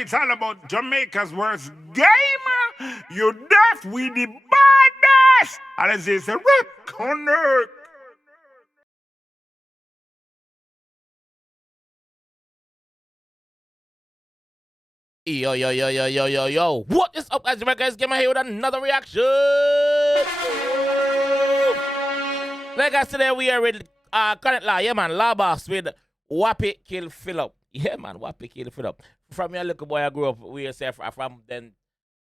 It's all about Jamaica's worst game. You deaf, we the baddest. And as they say, connect. Yo. What is up, guys? JAMAICA'S Gamer here with another reaction. Like guys, today we are with Connect Law. Yeah, man. Law Boss with Whappie kill Phillup. Yeah, man. Whappie kill Phillup. From your little boy I grew up, we say from then,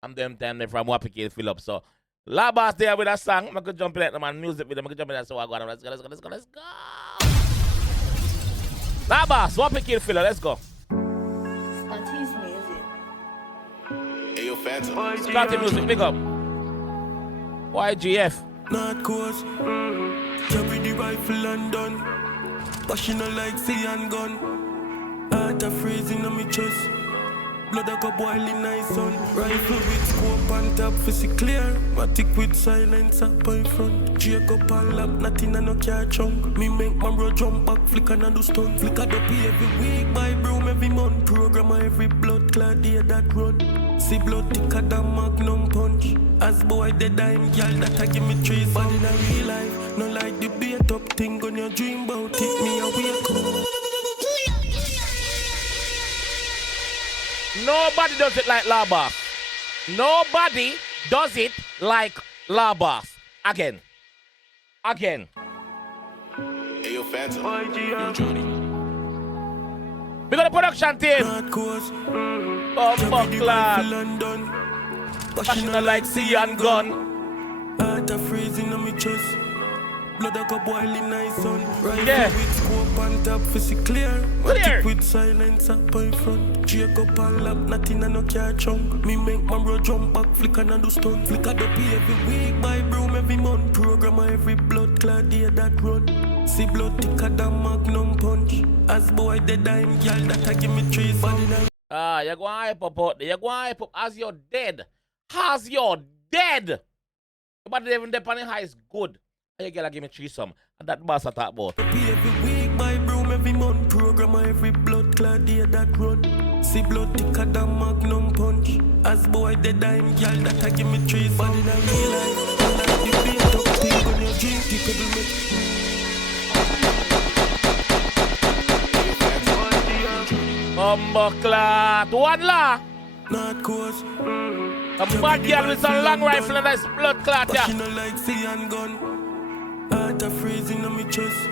I'm them time from Whappie kill Phillup. So, Law Boss there with a song. I'm going to jump in at the man music with them. I'm going to jump in at so I go. Let's go. Law Boss, Whappie kill Phillup. Let's go. Starting music, big up. YGF. Not course. Carry the rifle and done. Passion like sea and gun. Heart a freezing on me chest. Blood a go boiling nice on. Rifle with scope and top, physical clear. Matic with silence up in front. Jacob and lap, nothing and no car chunk. Me make my bro jump back, flick and do stunt. Flick a dopey every week, buy broom every month. Program every blood clot day that run. See blood thicker than Magnum punch. As boy the dime girl that I give me trees. But in a real life, no like the bait up thing on your dream about it. Me a wake up. Nobody does it like Law Boss. Nobody does it like Law Boss. Again. Hey, yo, Phantom. Yo, Johnny. We got a production team. Oh, fuck, lad. Passionate like sea and gun. Heart a freezing on me chest. Blood a go boiling nice on. Rifle with scope and top, physical clear. Matic with silence up in front. Jacob and lap, nothing and no car chunk. Me make my bro jump back, flick and do stunt. Flick a dopey every week, buy broom every month. Program every blood clot day that run. See blood thicker than Magnum punch. As boy the dime girl that I give me trees. You're going to hype up out there. You're going to hype up as you're dead. As you're dead. But even the panny high is good. And you gotta give me threesome. And that boss I talk about. Every week, buy broom every month. Program every blood clot day that run. See blood thicker than Magnum punch. As boy the dime girl that I give me trees. But in a real life, I like the bait up thing on your dream. People make Clot. One law. not course. A bad girl with a long rifle and a blood clot. Yeah. Like sea and gun. Heart a freezing on me chest.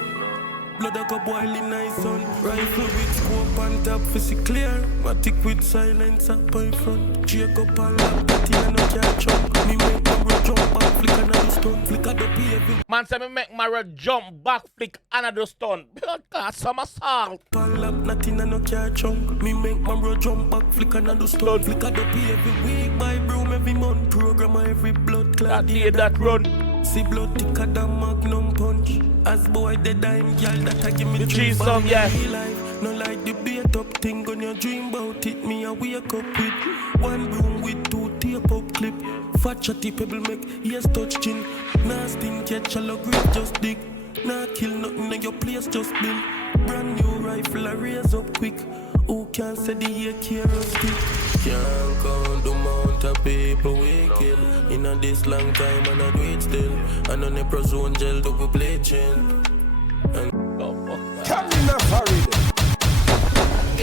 Blood a go boiling nice on. Rifle with scope and top, physical clear. Matic with silence up in front. Jacob and lap, nothing and no car chunk. Me make my bro jump back, flick and do stunt. Flick a dopey every man say me make my jump back, flick and do stunt. Blood clot, some assault. and lap, nothing and no car chunk. Me make my bro jump back, flick and do stunt. Flick a dopey every week, buy broom every month. Program every blood clot day that run. See blood thicker than Magnum punch. As boy the dime girl that I give me trees. Song, yeah. Life, no like the bait up thing on your dream about it. Me a wake up with one broom with two tape up clip. Fat chatty pebble make ears touch chin. Nasty catch a log grip just dig. Nah kill nothing in your place just build. Brand new rifle I raise up quick. Who can say the year care stick? Can't count the amount of people we kill. In a this long time and I do it still. And on the prozone gel double bleaching.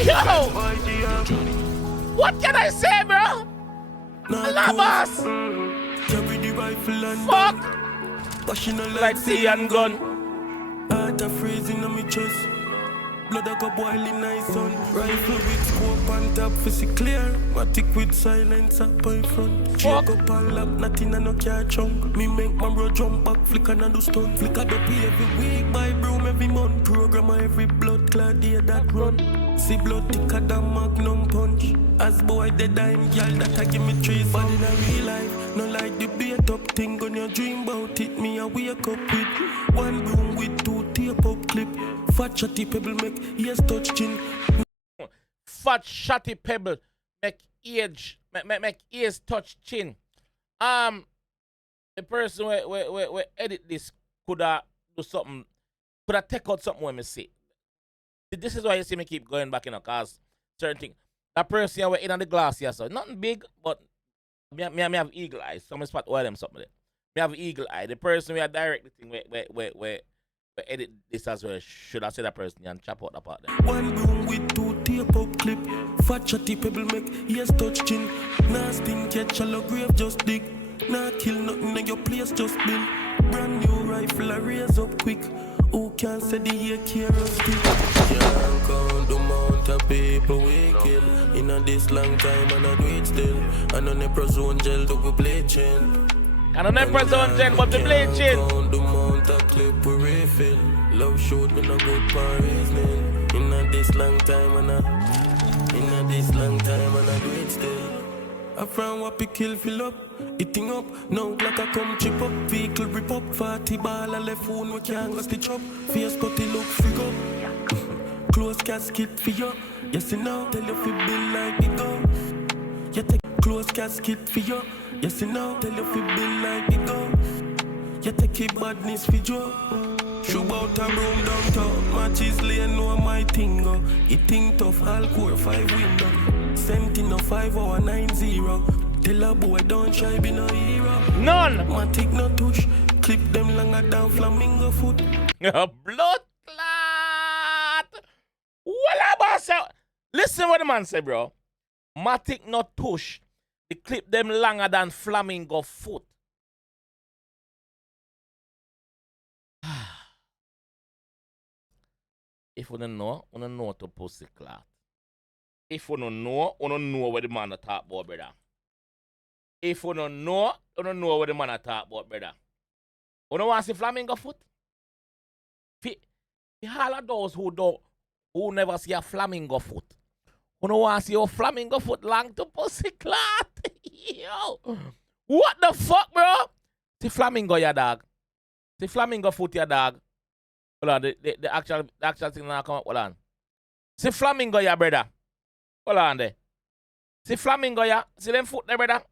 Yo! What can I say, bro? Law Boss! Carry the rifle and fuck! Passionate like sea and gun. Heart a freezing on me chest. Blood a go boiling nice on. Rifle with scope and top, physical clear. Matic with silence up in front. Jacob and lap, nothing and no car chunk. Me make my bro jump back, flick and do stunt. Flick a dopey every week, buy broom every month. Program every blood clot day that run. See blood thicker than Magnum punch. As boy the dime girl that I give me trees. But in a real life, no like the bait up thing on your dream about it. Me a wake up with one broom with two tape up clip. Fat chatty pebble make ears touch chin. Fat chatty pebble make ears touch chin. The person we edit this coulda do something, coulda take out something when me see. This is why you see me keep going back, cause certain thing. That person were in the glass here, so nothing big, but me have eagle eyes. Some spot all them something there. Me have eagle eye. The person we are direct the thing where edit this as well. Should I say that person and chop out the part there? One room with 2 tape up clip. Fat chatty pebble make ears touch chin. Nah sting catch shallow grave just dig. Nah kill nothing in your place just build. Brand new rifle I raise up quick. Who can say the year care of stick? Can't count the amount of people we kill. In this long time and I do it still. And on the prison gel to go bleaching. And on the prison gel but the bleaching. Count the amount of clip we refill. Love shoot me no good for reasoning. In this long time and I do it still. I from Whappie kill Phillup, eating up, now like I come chip up, vehicle rip up, 40 ball, I left phone, we can't go stitch up, face putty look fig up, close casket for you, yes you know, tell you fi bill like the gun, you take close casket for you, yes you know, tell you fi bill like the gun, you take it badness for you, shoot out a room downtown, matches lane, know my thing go, it think tough, all core 5 window. Sent in a 5090. Tell a boy don't try be no hero. None. Matic no touch. Clip them longer than flamingo foot. Blood clot. Well, boss. Listen what the man say, bro. Matic no touch. The clip them longer than flamingo foot. If you don't know to pussy clot. If you don't know what the man talk about, brother. If you don't know what the man talk about, brother. You don't want to see flamingo foot? For all of those who never see a flamingo foot. You don't want to see your flamingo foot long to pussy clot. Yo. What the fuck, bro? See flamingo, ya dog. See flamingo foot, ya dog. Hold on, the actual thing now come up. Hold on. See flamingo, ya brother. Hold on there. See flamingo, yeah? See them foot there, brother?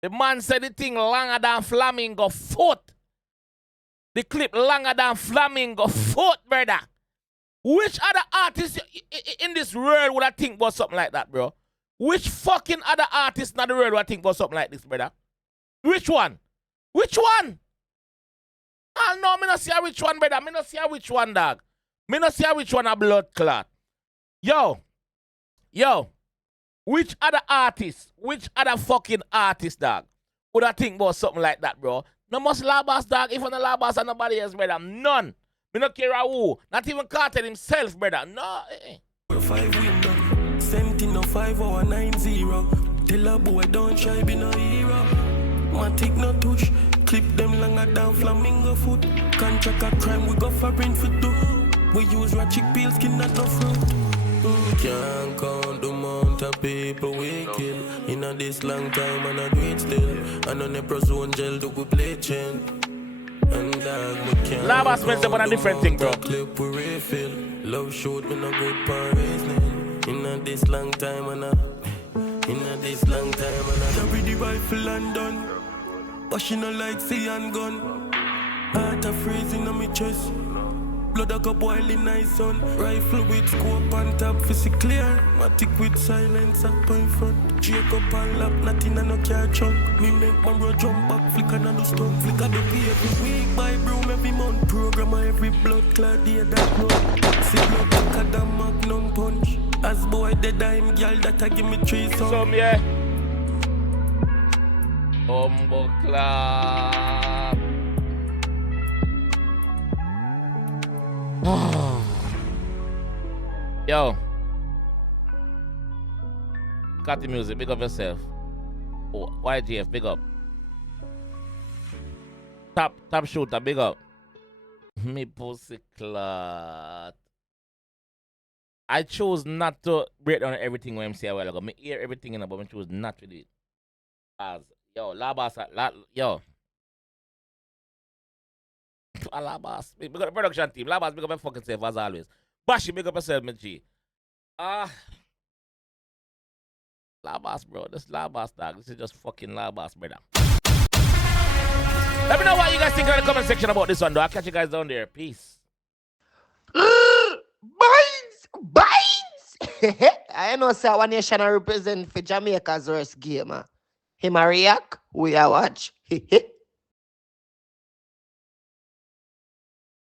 The man said the thing longer than flamingo foot. The clip longer than flamingo foot, brother. Which other artist in this world would I think about something like that, bro? Which fucking other artist in the world would I think about something like this, brother? Which one? Which one? Oh, no, me not see a which one, brother. Me not see a which one, dog. Me not see a which one a blood clot. Yo, which other fucking artist, dog, would I think about something like that, bro? No must labas, dog. If I'm not labas and nobody else, brother. None. Me not care who. Not even Carter himself, brother. No. 5 window. Sent in a 5090. Tell a boy don't try be no hero. Matic no touch. Clip them longer than flamingo foot. Contract a crime we go for brain for do. We use ratchet peel skin not no fruit. Can't count the amount of people we kill. In this long time and I do it still. And on the prison gel to go bleaching. And Lava smells up on a different thing, bro. Clip we refill. Love shoot me no good for reasoning. In this long time and I carry the rifle and done. Washing no like sea and gun. Heart a freezing on my chest. Blood a go boiling nice on. Rifle with scope on top, physical clear. Matic with silence up in front. Jake up and lap, nothing and no car trunk. Me make my bro jump back, flick and do stunt. Flick a the pay every week, buy broom every month. Program every blood clot day that month. See blood thicker than magnum punch. As boy the dime girl that I give me 3 some. Some, yeah. Humble clap. Yo, cut the music, big up yourself. Oh, YGF, big up. Top shooter, big up. Me pussy clot. I chose not to break down everything when I say a while ago. Me hear everything in it, but I chose not to do it. As yo, Labas, yo. Labas, big up the production team. Labas, big up your fucking self as always. Bashi, big up yourself, my G. Labas, bro. This Labas, dog. This is just fucking Labas, brother. Let me know what you guys think in the comment section about this one, though. I'll catch you guys down there. Peace. Binds! I know say one nation I represent for Jamaica's worst game. Him a react, we a watch.